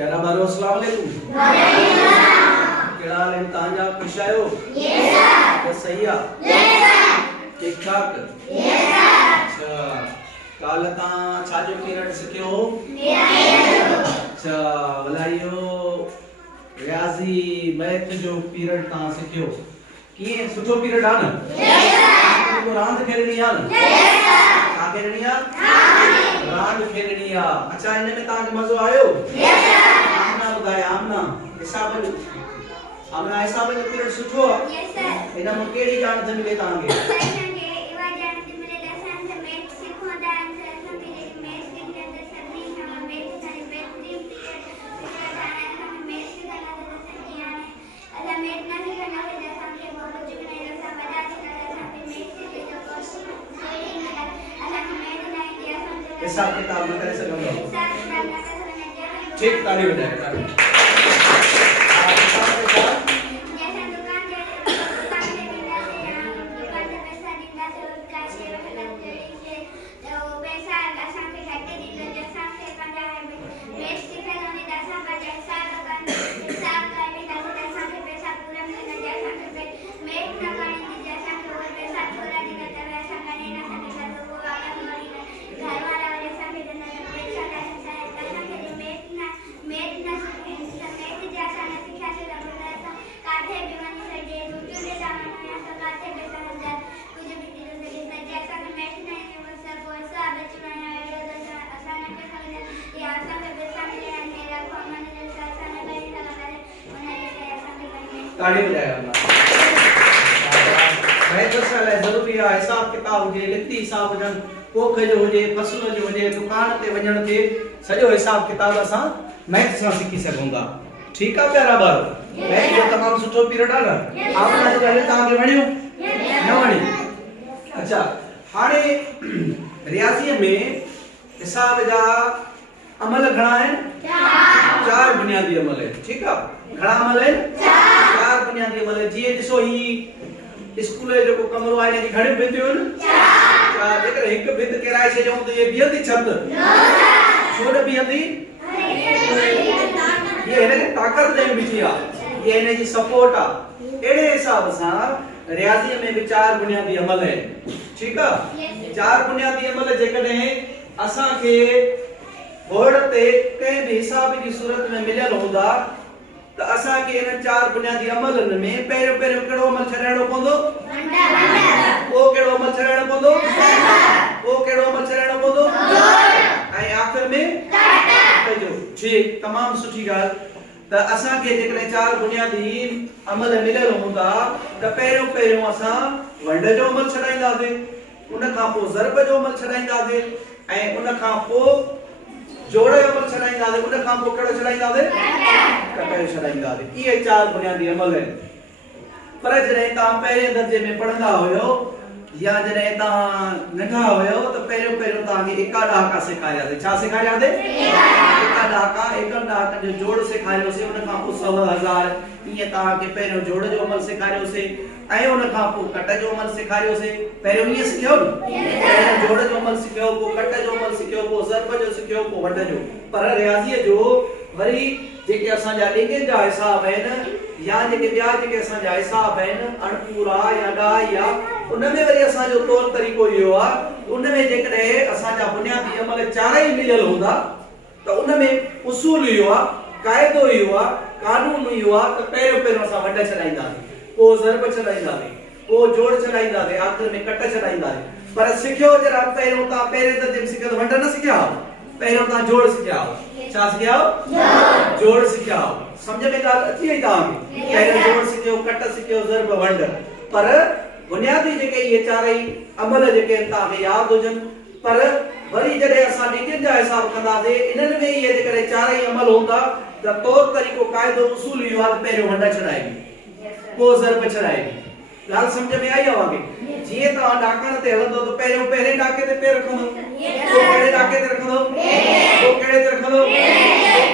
प्यारा बारो अस्सलाम वालेकुम। केड़ा हाल है तांजा खुश आयो? यस सही आ? ठीक ठाक? अच्छा काल ता छाजो पीरियड सिखियो? अच्छा वलाइयो रियाजी मैथ जो पीरियड ता सिखियो किए सुठो पीरियड आ न? को रांद खेलनी आ न? का खेलनी आ? रांद खेलनी आ। अच्छा इन में ता मजो आयो? आमना बुधाए आमना हिसाब आमना हिसाब जो पीरियड सुठो आ? Yes sir. इना में केड़ी जान थ मिले तांगे? हिसाब किताब न करे सघंदो? ठीक ताली बजाए ताड़ी बजाए मैथ साले जरूरी है हिसाब किताब हुजे लिखती हिसाब जन कोख जो हुजे फसल जो हुजे दुकान ते वजण ते सजो हिसाब किताब असा मैथ से सीखी सघूंगा। ठीक है प्यारा बार मैथ जो तमाम सुठो पीरियड आ न आपने जो पहले ता के वणियो न वणी? अच्छा हाने रियाजी में हिसाब जा अमल घणा है? चार बुनियादी अमल है। ठीक है घणा अमल है? चार बुनियादी अमल है। जी दिसो ही स्कूल जो को कमरो आए ने घणे बिंदियो न? चार जेकर एक बिंद केराए छे जो तो ये बियंदी छत छोड़ बियंदी ये ने ताकत दे बिचिया ये ने जी सपोर्ट आ एड़े हिसाब सा रियाजी में भी चार बुनियादी अमल है। ठीक है चार बुनियादी अमल जेकने असा के बोर्ड ते कहीं भी हिसाब की सूरत में मिलल होंदा तो असा के इन चार बुनियादी अमलन में पहिरियों पहिरियों केड़ो अमल छड़ाइणो पवंदो? ओ केड़ो अमल छड़ाइणो पवंदो? ओ केड़ो अमल छड़ाइणो पवंदो? ऐं आखिर में कजो। ठीक तमाम सुठी गाल त असा के जेकरे चार बुनियादी अमल मिलल होंदा त पहिरियों पहिरियों असा वंड जो अमल छड़ाइंदासे उन खां पोइ ज़रब जो अमल छड़ाइंदासे ऐं उन खां पोइ जोड़े अमल छड़ाइंदासे उन खां पोइ केड़ो छड़ाइंदासे? कटे छड़ाइंदासे। ये चार बुनियादी अमल है। पर जॾहिं ता पहिरें दर्जे में पढ़ंदा हुयो या जॾहिं ता नंढा हुयो त पहिरियों पहिरियों ता के एका ॾहाका सिखारियासे। छा सिखारियासे? एका ॾहाका एकम ॾहाकन जो जोड़ सिखारियोसे उन खां पोइ 100,000 ये ता के पहिरियों जोड़ जो अमल सिखारियोसे ऐं उन खां पोइ कट जो अमल सिखारियोसे। पहिरियों ये सिखियो न पहिरियों जोड़ जो अमल सिखियो पोइ कट जो अमल सिखियो पोइ ज़रब जो सिखियो पोइ वंड जो। पर रियाज़ीअ जो वरी जेके असा जा ॾेंगनि जा हिसाब आहिनि या जेके ॿिया जेके असा जा हिसाब आहिनि अणपूरा या ॾाई या उन में वरी असा जो तौर तरीक़ो इहो आहे उन में जेकॾहिं असा जा बुनियादी अमल चारई मिलियल हूंदा त उन में उसूल इहो आहे क़ाइदो इहो आहे कानून इहो आहे त पहिरियों पहिरियों असा वंड छॾाईंदासीं पोइ ज़रब छॾाईंदासीं पोइ जोड़ छॾाईंदासीं आख़िर में कट छॾाईंदासीं। पर सिखियो जरा पहिरियों ता पहिरें दर्जे में सिखियो त वंड न सिखिया पहिरियों ता जोड़ सिखिया छा सिखिया जोड़ सिखिया समझ में गाल अची वई ताके पहिरियों जोड़ सिखियो कट सिखियो ज़रब वंड। पर बुनियादी जेके ये चारई अमल जेके ता के याद हुजन पर वरी जॾहिं असा ॾेंगनि जा हिसाब कंदासे इनन में ये जेकॾहिं चारई अमल होंदा त तौर तरीक़ो क़ाइदो उसूल इहो आहे पहिरियों वंड छॾाइबी पोइ ज़रब छॾाइबी। गाल समझ में आई आवागे? जीअं तव्हां ॾाकण ते हलंदो त पहिरियों पहिरें ॾाके ते पैर रखंदो पोइ कहिड़े ॾाके ते रखंदो पोइ कहिड़े ते रखंदो पोइ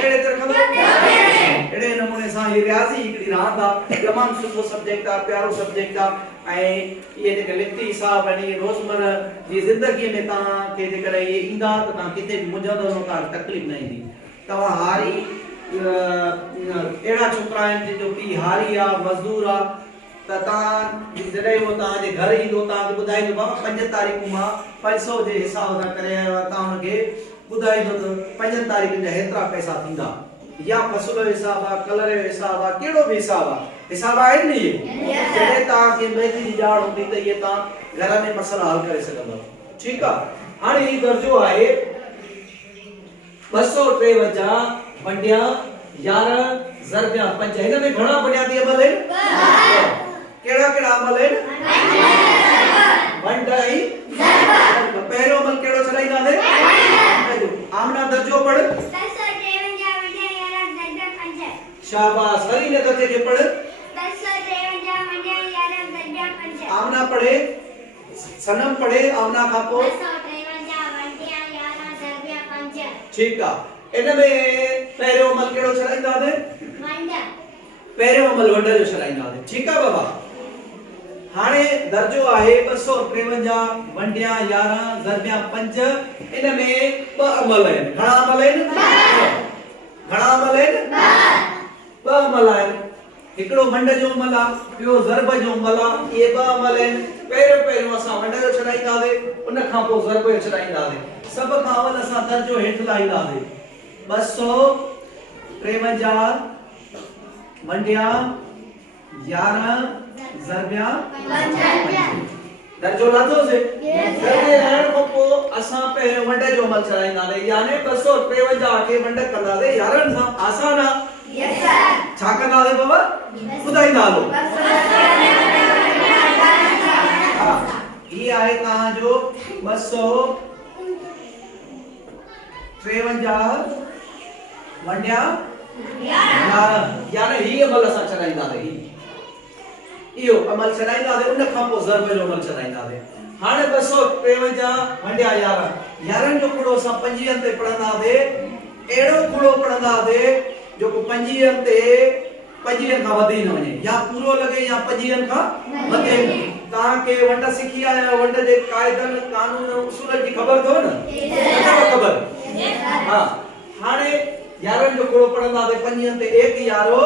कहिड़े ते रखंदो। अहिड़े नमूने सां ही रियाज़ी हिकिड़ी रांदि आहे तमामु सुठो सब्जेक्ट आहे प्यारो सब्जेक्ट आहे ऐं इहे जेके लिखती हिसाब आहिनि इहे रोज़मर्रा जी ज़िंदगीअ में तव्हांखे जेकॾहिं इहे ईंदा त तव्हां किथे बि मुंझंदो न तव्हांखे तकलीफ़ न ईंदी। तव्हां हारी एड़ा छोकरा आहिनि जो पी हारी आ मजदूर आ त तव्हां जॾहिं वो तव्हांजे घर ईंदो तव्हांखे ॿुधाईंदो बाबा 5 तारीख़ मां 500 जे हिसाब सां करे आयो आहियां तव्हां हुनखे ॿुधाईंदो त 5 तारीख़ जा हेतिरा पैसा थींदा या फसल जो हिसाब आहे कलर जो हिसाब आहे कहिड़ो बि हिसाब आहे न इहे जॾहिं तव्हांखे मेथी जी ॼाण हूंदी त इहे तव्हां घर में मसला हल करे सघंदव ठीकु आहे हाणे ही दर्जो आहे 253 वंडिया 11 ज़रबिया 5 हिन में घणा बुनियादी अमल आहिनि केड़ा केड़ा अमल है वन डाई पहिरो अमल केड़ो चलाईंदा है आमना दर्जो पढ़ शाबाश हरी ने दर्जे के पढ़ आमना पढ़े सनम पढ़े आमना खापो ठीक है इन में पहिरो अमल केड़ो चलाईंदा है पहिरो अमल वंडा जो चलाईंदा है ठीक है बाबा हाने दर्जो आहे 253 वंडिया 11 ज़रबिया 5 इन में ब अमल है घणा अमल है ब अमल है एकड़ो वंड जो अमल आ पियो ज़रब जो अमल आ ये ब अमल है पहिरो असा वंड जो छडाईंदा दे उन खां पो ज़रब जो छडाईंदा दे सब खां अवल असा दर्जो हेठ लाईंदा दे 253 वंडिया 11 ज़रबिया 5 दर्जो लाथो से दर्जे लाइण को पो असा पहिरियों वंड जो अमल चलाईंदा ने यानी 253 के वंड कंदा दे यारन सा आसान आ यस सर छा कंदा दे बाबा बुधाईंदा लो ये आहे कहां जो 253 वंडिया 11 यानी ही अमल असा चलाईंदा दे इयो अमल चलाईंदा दे उन खां पो ज़रब जो अमल चलाईंदा दे हाने 253 वंडिया 11 जो कुड़ो सा 25 ते पढ़ंदा दे एड़ो कुड़ो पढ़ंदा दे जो को 25 ते 25 खां वधी न वने या पूरो लगे या 25 खां वधे ता के वंड सिखी आया वंड जे कायदन कानून उसूल जी खबर थो न खबर हां हाने 11 जो कुड़ो पढ़ंदा दे 25 ते 1 यारो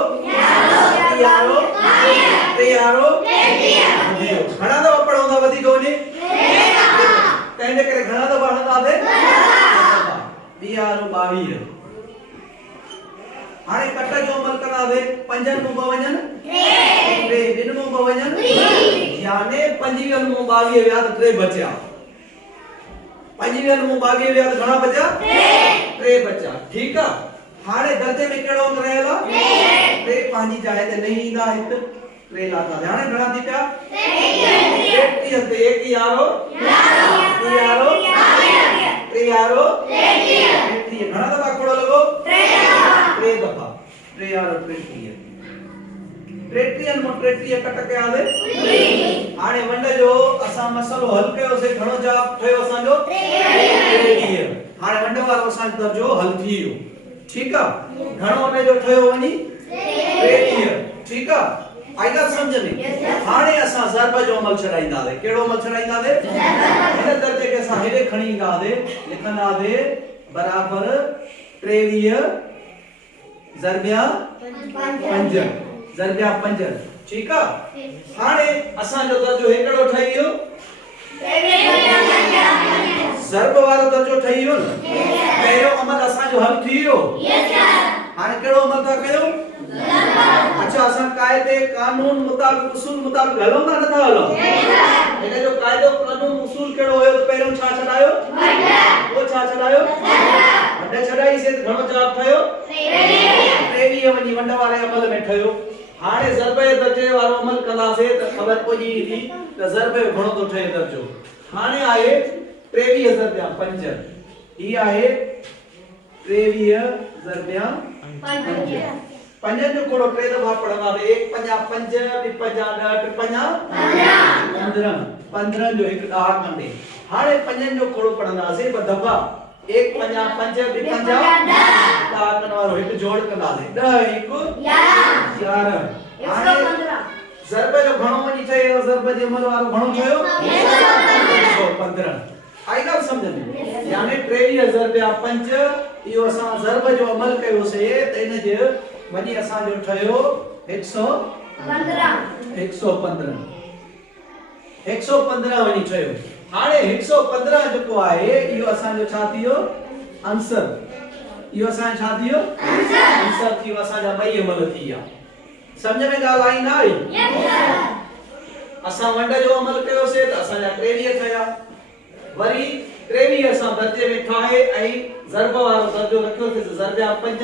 घणा दफा पढ़ंदा वधी कोने तने करे घणा दफा पढ़ंदा दे यारो 22 हाने कट जो अमल करा दे 5 मु 52 3 दिन मु 52 यानी 25 मु 22 व्या त 3 बचा 25 मु 22 व्या त घणा बचा 3 बचा ठीक है हाने दर्जे में केड़ो रहेला 3 पानी जाए ते नहीं इंदा हित 3 लाता हाने घणा थी पिया 33 ते 1 यारो 3 यारो 33 घणा दफा कोड़ो लगो 3 दफा 3 यारो 33 मो 33 कट के आवे हाने वंड जो असा मसलो हल कयो से घणो जवाब थयो असा जो 33 हाने वंड वारो असा दर्जो हल थियो ठीक है घणो ने जो थयो वनी 33 ठीक है आई ॻाल्हि समझ में हाणे असां ज़रब जो अमल छॾाईंदा दे केड़ो अमल छॾाईंदा दे हिन दर्जे के असां हेॾे खणी ईंदा दे लिखंदा दे बराबर 23 ज़रबिया 5 ज़रबिया 5 ठीक है हाणे असां जो दर्जो हेकड़ो ठही वियो ज़रब वारो दर्जो ठही वियो न पहिरियों अमल असां जो हल थी वियो हाणे केड़ो अमल था कयो अच्छा असां कायदे कानून मुताबिक उसूल मुताबिक हलंदा न था हलो इन जो कायदो कानून उसूल केड़ो होयो तो पहिरियों छा छडायो वो छा छडायो वंड छडाई से घणो जवाब थयो 23 वनी वंड वारे अमल में थयो हाणे ज़रब दर्जे वारो अमल कंदासे त खबर पजी थी त ज़रब घणो तो ठहे दर्जो हाणे आहे 23 ज़रबिया 5 ई आहे 23 ज़रबिया 5 जो कोड़ो 3 दफा पढ़ना दे 1 5 5 2 5 10 15 15 जो एक डाह कंदे हाणे 5 जो कोड़ो पढ़ना से ब दफा 1 5 5 2 5 डाह कन वारो एक जोड़ कंदा दे 10 1 11 115 ज़रब जो घणो वनी थे ज़रब जे अमल वारो घणो थयो 115 आई ॻाल्हि सम्झ में यानी 23,000 रुपया 5 इहो असां ज़रब जो अमल कयोसीं त इन जे वञी असांजो ठहियो 115 वञी ठहियो। हाणे 115 जेको आहे इहो असांजो छा थियो आंसर। इहो असां छा थियो आंसर थियो असांजा ॿई अमल थी विया। सम्झ में ॻाल्हि आई न आई? असां वंड जो अमल कयोसीं त असांजा 23 थिया। वरी 23 असां दर्जे में ठाहे ऐं ज़रब वारो दर्जो रखियोसीं त ज़रब 5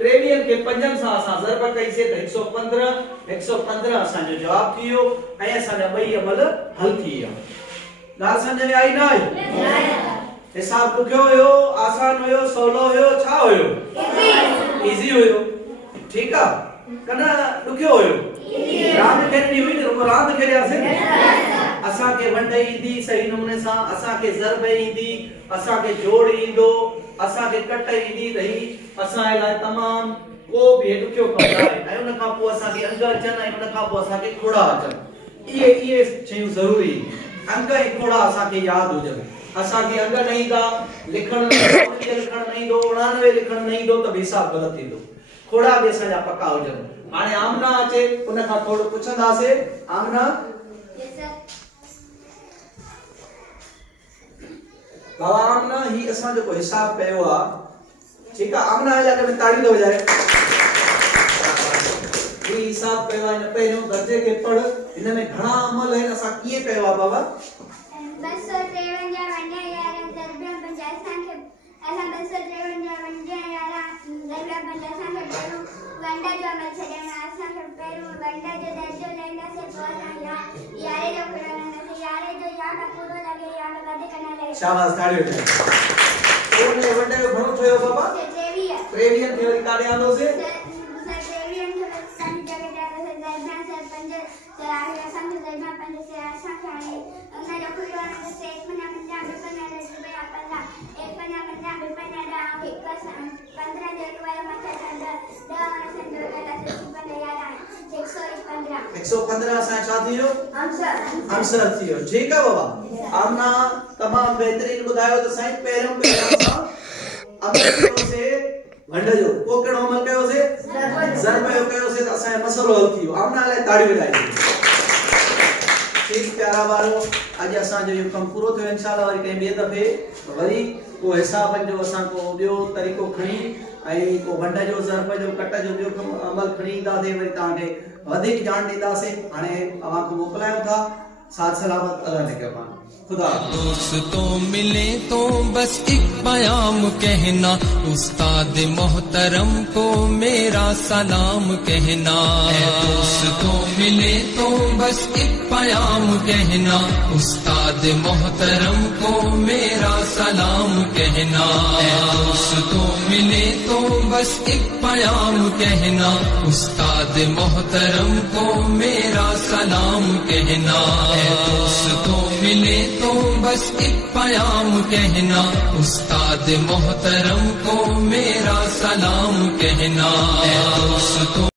23 खे 5 सां असां ज़रब कईसीं त 115 असांजो जवाब थी वियो ऐं असांजा ॿई अमल हल थी विया। ॻाल्हि सम्झ में आई न आई? हिसाब ॾुखियो हुयो आसान हुयो सवलो हुयो छा हुयो इजी हुयो। ठीक आहे कना ॾुखियो हुयो रांदि खेॾणी हुई न रुगो रांदि खेॾियासीं असांखे वंड ईंदी सही नमूने सां असांखे ज़रब ईंदी असांखे जोड़ ईंदो असांखे कट ईंदी त ही असां लाइ तमामु को बि ॾुखियो कमु आहे। ऐं उन खां पोइ असांखे अंग अचनि ऐं उन खां पोइ असांखे खोड़ा अचनि। इहे शयूं ज़रूरी अंग ऐं खोड़ा असांखे यादि हुजनि। असांखे अंग न ईंदा लिखण न ईंदो 99 लिखण न ईंदो त हिसाब ग़लति थींदो। खोड़ा बि असांजा पक्का हुजनि। हाणे आमना अचे उन खां थोरो पुछंदासीं। आमना बाबा आमना ही असां जेको हिसाब कयो आहे ठीक आहे आमना जे अॻ में ताड़ी थो वॼाए। ही हिसाब कयो आहे न पहिरियों दर्जे खे पढ़ हिन में घणा अमल आहिनि असां कीअं कयो आहे बाबा 253 वंडा यारा ज़रब 50 असांखे असां 253 वंडा यारा ज़रब 50 असांखे पहिरियों वंडा जो अमल छॾियो असांखे पहिरियों वंडा जो दर्जो लईंदासीं पोइ असां यारे जो खणंदासीं यारे जो या त पूरो लॻे या त वधीक न लॻे। शाबाश ताड़ियो ॾियो। ओने वंडा जो घणो थियो बाबा 23 खे वरी काॾे आंदोसीं 23 खे पंज जॻह ते ज़रब 5 आहे असांखे ज़रब 5 से असांखे हाणे उन जो पूरो न से 50 रुपया रुपया 50 रुपया दा 15 जो वाला मथे 115 असां छा थियो आंसर थियो। ठीक आहे बाबा आमना तमाम बेहतरीन ॿुधायो त साईं पहिरियों असां अमल कयोसीं वंड जो पोइ कहिड़ो अमल कयोसीं ज़रब जो कयोसीं त असांजो मसलो हल थी वियो। आमना लाइ ताड़ी वॼाइजो। ठीक प्यारा वारो अॼु असांजो इहो कमु पूरो थियो इंशाअल्लाह वरी कंहिं ॿिए दफ़े वरी को हिसाबनि जो असां को ॿियो तरीक़ो खणी ऐं को वंड जो ज़रब जो कट जो ॿियो कमु अमल खणी ईंदासीं वरी तव्हांखे वधीक ॼाण ॾींदासीं। हाणे तव्हांखे मोकिलायूं था साथ सलामत अल्लाह ने कृपा खुदा। दोस्तों मिले तो बस एक प्याम कहना उस्ताद मोहतरम को मेरा सलाम कहना। दोस्तों मिले तो बस एक प्याम कहना उस्ताद मोहतरम को मेरा सलाम कहना। दोस्तों मिले तो बस एक प्याम कहना उस्ताद मोहतरम को मेरा सलाम कहना। दोस्तों मिले तो बस एक प्याम कहना उस्ताद मोहतरम को मेरा सलाम कहना। दोस्तों